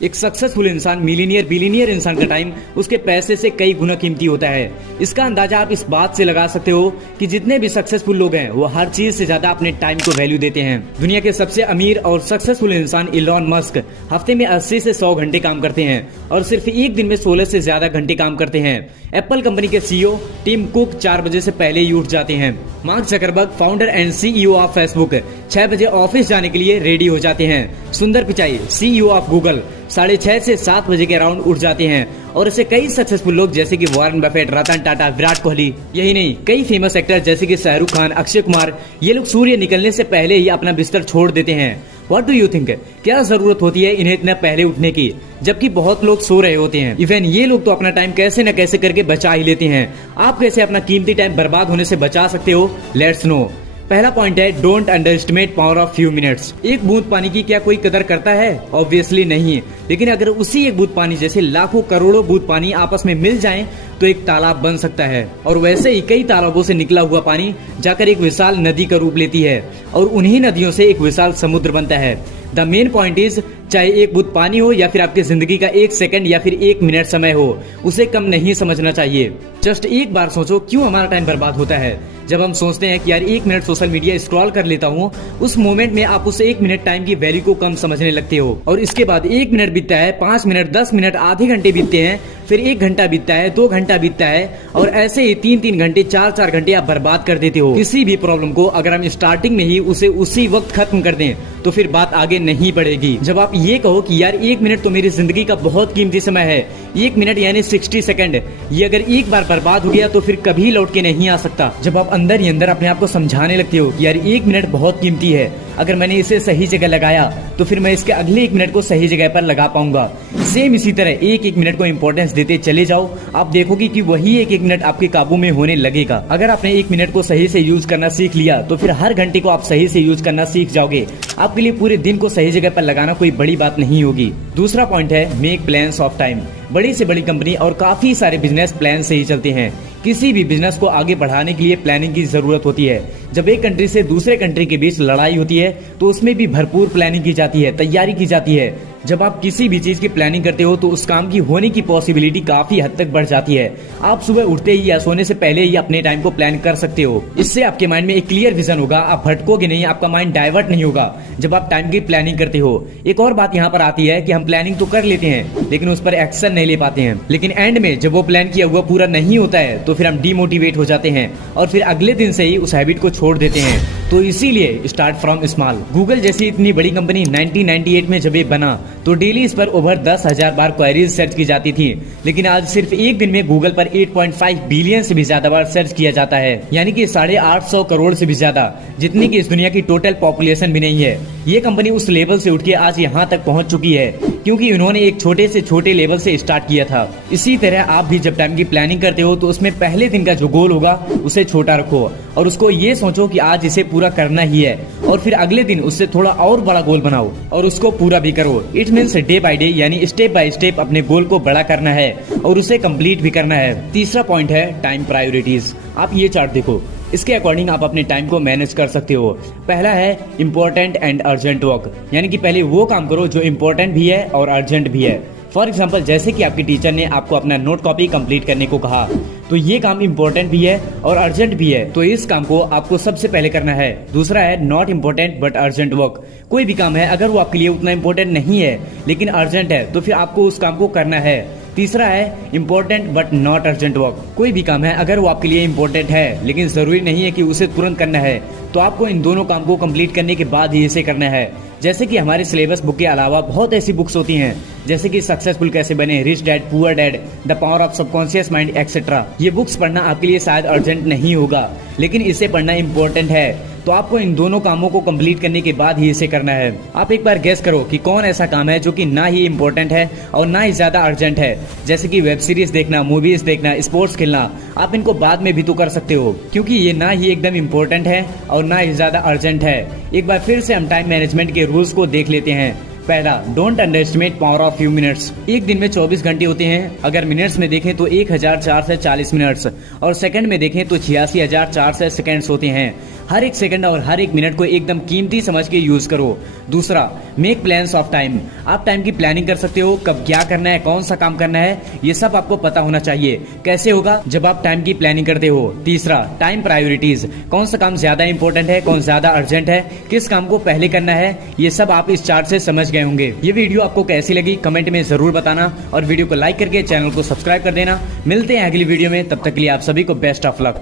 एक सक्सेसफुल इंसान, millionaire, billionaire इंसान का टाइम उसके पैसे से कई गुना कीमती होता है। इसका अंदाजा आप इस बात से लगा सकते हो कि जितने भी सक्सेसफुल लोग हैं वो हर चीज से ज्यादा अपने टाइम को वैल्यू देते हैं। दुनिया के सबसे अमीर और सक्सेसफुल इंसान इलॉन मस्क हफ्ते में 80 से 100 घंटे काम करते हैं और सिर्फ एक दिन में 16 से ज्यादा घंटे काम करते हैं। एप्पल कंपनी के सीईओ टिम कुक 4 बजे से पहले ही उठ जाते हैं। Mark Zuckerberg, founder and CEO of Facebook, 6 बजे ऑफिस जाने के लिए रेडी हो जाते हैं। सुंदर पिचाई, सीईओ ऑफ गूगल, 6:30 से 7 बजे के अराउंड उठ जाते हैं। और ऐसे कई सक्सेसफुल लोग जैसे कि वॉरेन बफेट, रतन टाटा, विराट कोहली, यही नहीं कई फेमस एक्टर जैसे कि शाहरुख खान, अक्षय कुमार, ये लोग सूर्य निकलने से पहले ही अपना बिस्तर छोड़ देते हैं। व्हाट डू यू थिंक, क्या जरूरत होती है इन्हें इतना पहले उठने की जबकि बहुत लोग सो रहे होते हैं। इवन ये लोग तो अपना टाइम कैसे न कैसे करके बचा ही लेते हैं। आप कैसे अपना कीमती टाइम बर्बाद होने से बचा सकते हो, लेट्स नो। पहला पॉइंट है, don't under estimate power of few minutes. एक बूंद पानी की क्या कोई कदर करता है? ऑब्वियसली नहीं। लेकिन अगर उसी एक बूंद पानी जैसे लाखों करोड़ों बूंद पानी आपस में मिल जाएं तो एक तालाब बन सकता है। और वैसे ही कई तालाबों से निकला हुआ पानी जाकर एक विशाल नदी का रूप लेती है और उन्हीं नदियों से एक विशाल समुद्र बनता है। द मेन पॉइंट इज, चाहे एक बूंद पानी हो या फिर आपकी जिंदगी का 1 सेकंड या फिर 1 मिनट समय हो, उसे कम नहीं समझना चाहिए। जस्ट एक बार सोचो क्यों हमारा टाइम बर्बाद होता है। जब हम सोचते हैं कि यार 1 मिनट सोशल मीडिया स्क्रॉल कर लेता हूँ, उस मोमेंट में आप उस 1 मिनट टाइम की वैल्यू को कम समझने लगते हो। और इसके बाद 1 मिनट बीतता है, 5 मिनट, 10 मिनट, आधे घंटे बीतते हैं, फिर 1 घंटा बीतता है, 2 घंटा बीतता है और ऐसे ही 3-3 घंटे, 4-4 घंटे आप बर्बाद कर देते हो। किसी भी प्रॉब्लम को अगर हम स्टार्टिंग में ही उसे उसी वक्त खत्म कर दें तो फिर बात आगे नहीं बढ़ेगी। जब आप ये कहो कि यार 1 मिनट तो मेरी जिंदगी का बहुत कीमती समय है, 1 मिनट यानी 60 सेकंड, ये अगर एक बार बर्बाद हो गया तो फिर कभी लौट के नहीं आ सकता। जब आप अंदर ही अंदर अपने आप को समझाने लगते हो कि यार 1 मिनट बहुत कीमती है, अगर मैंने इसे सही जगह लगाया तो फिर मैं इसके अगले 1 मिनट को सही जगह पर लगा पाऊंगा। सेम इसी तरह 1-1 मिनट को इंपॉर्टेंस देते चले जाओ, आप देखोगे कि वही 1-1 मिनट आपके काबू में होने लगेगा। अगर आपने 1 मिनट को सही से यूज करना सीख लिया तो फिर हर घंटे को आप सही से यूज करना सीख जाओगे। आपके लिए पूरे दिन को सही जगह पर लगाना कोई बड़ी बात नहीं होगी। दूसरा पॉइंट है, मेक प्लान्स ऑफ टाइम। बड़ी से बड़ी कंपनी और काफी सारे बिजनेस प्लान से ही चलते हैं। किसी भी बिजनेस को आगे बढ़ाने के लिए प्लानिंग की जरूरत होती है। जब एक कंट्री से दूसरे कंट्री के बीच लड़ाई होती है तो उसमें भी भरपूर प्लानिंग की जाती है, तैयारी की जाती है। जब आप किसी भी चीज की प्लानिंग करते हो तो उस काम की होने की पॉसिबिलिटी काफी हद तक बढ़ जाती है। आप सुबह उठते ही या सोने से पहले ही अपने टाइम को प्लान कर सकते हो। इससे आपके माइंड में एक क्लियर विजन होगा, आप भटकोगे नहीं, आपका माइंड डाइवर्ट नहीं होगा जब आप टाइम की प्लानिंग करते हो। एक और बात यहाँ पर आती है कि हम प्लानिंग तो कर लेते हैं लेकिन उस पर एक्शन नहीं ले पाते हैं। लेकिन एंड में जब वो प्लान किया हुआ पूरा नहीं होता है तो फिर हम डिमोटिवेट हो जाते हैं और फिर अगले दिन से ही उस हैबिट को छोड़ देते हैं। तो इसीलिए स्टार्ट फ्रॉम स्मॉल। गूगल जैसी इतनी बड़ी कंपनी 1998 में जब ये बना तो डेली इस पर ओवर 10,000 बार क्वेरीज सर्च की जाती थी, लेकिन आज सिर्फ एक दिन में गूगल पर 8.5 बिलियन से भी ज्यादा बार सर्च किया जाता है, यानी कि 850 करोड़ से भी ज्यादा, जितनी की इस दुनिया की टोटल पॉपुलेशन भी नहीं है। ये कंपनी उस लेवल से उठ के आज यहाँ तक पहुँच चुकी है क्योंकि उन्होंने एक छोटे से छोटे लेवल से स्टार्ट किया था। इसी तरह आप भी जब टाइम की प्लानिंग करते हो तो उसमें पहले दिन का जो गोल होगा उसे छोटा रखो और उसको ये सोचो कि आज इसे पूरा करना ही है और फिर अगले दिन उससे थोड़ा और बड़ा गोल बनाओ और उसको पूरा भी करो। It means day by day, यानी स्टेप बाय स्टेप अपने गोल को बड़ा करना है और उसे कंप्लीट भी करना है। तीसरा पॉइंट है, टाइम प्रायोरिटीज। आप ये चार्ट देखो, इसके अकॉर्डिंग आप अपने टाइम को मैनेज कर सकते हो। पहला है इम्पोर्टेंट एंड अर्जेंट वर्क, यानी कि पहले वो काम करो जो इम्पोर्टेंट भी है और अर्जेंट भी है। फॉर एग्जाम्पल, जैसे कि आपके टीचर ने आपको अपना नोट कॉपी कंप्लीट करने को कहा तो ये काम इम्पोर्टेंट भी है और अर्जेंट भी है, तो इस काम को आपको सबसे पहले करना है। दूसरा है not important but urgent work. कोई भी काम है अगर वो आपके लिए उतना इम्पोर्टेंट नहीं है लेकिन अर्जेंट है तो फिर आपको उस काम को करना है। तीसरा है important but not urgent work. कोई भी काम है अगर वो आपके लिए इम्पोर्टेंट है लेकिन जरूरी नहीं है कि उसे तुरंत करना है, तो आपको इन दोनों काम को कंप्लीट करने के बाद ही इसे करना है। जैसे कि हमारे सिलेबस बुक के अलावा बहुत ऐसी बुक्स होती हैं जैसे कि सक्सेसफुल कैसे बने, rich dad poor dad, the power of subconscious mind etcetera. ये बुक्स पढ़ना आपके लिए शायद अर्जेंट नहीं होगा लेकिन इसे पढ़ना इम्पोर्टेंट है, तो आपको इन दोनों कामों को कंप्लीट करने के बाद ही इसे करना है। आप एक बार गेस करो कि कौन ऐसा काम है जो कि ना ही इम्पोर्टेंट है और ना ही ज्यादा अर्जेंट है। जैसे कि वेब सीरीज देखना, मूवीज देखना, स्पोर्ट्स खेलना, आप इनको बाद में भी तो कर सकते हो क्योंकि ये ना ही एकदम इम्पोर्टेंट है और ना ही ज्यादा अर्जेंट है। एक बार फिर से हम टाइम मैनेजमेंट के रूल्स को देख लेते हैं। पहला, don't under estimate power of few minutes. एक दिन में 24 घंटे होते हैं, अगर मिनट्स में देखें तो 1004 से 40 मिनट्स और सेकंड में देखें तो 86,400 सेकंड्स होते हैं। हर एक सेकंड और हर एक मिनट को एकदम कीमती समझ के यूज करो। दूसरा, मेक प्लान्स ऑफ टाइम। आप टाइम की प्लानिंग कर सकते हो, कब क्या करना है, कौन सा काम करना है, ये सब आपको पता होना चाहिए। कैसे होगा? जब आप टाइम की प्लानिंग करते हो। तीसरा, टाइम प्रायोरिटीज। कौन सा काम ज्यादा इंपॉर्टेंट है, कौन ज्यादा अर्जेंट है, किस काम को पहले करना है, ये सब आप इस चार्ट से समझ गए होंगे। ये वीडियो आपको कैसी लगी कमेंट में जरूर बताना और वीडियो को लाइक करके चैनल को सब्सक्राइब कर देना। मिलते हैं अगली वीडियो में, तब तक के लिए आप सभी को बेस्ट ऑफ लक।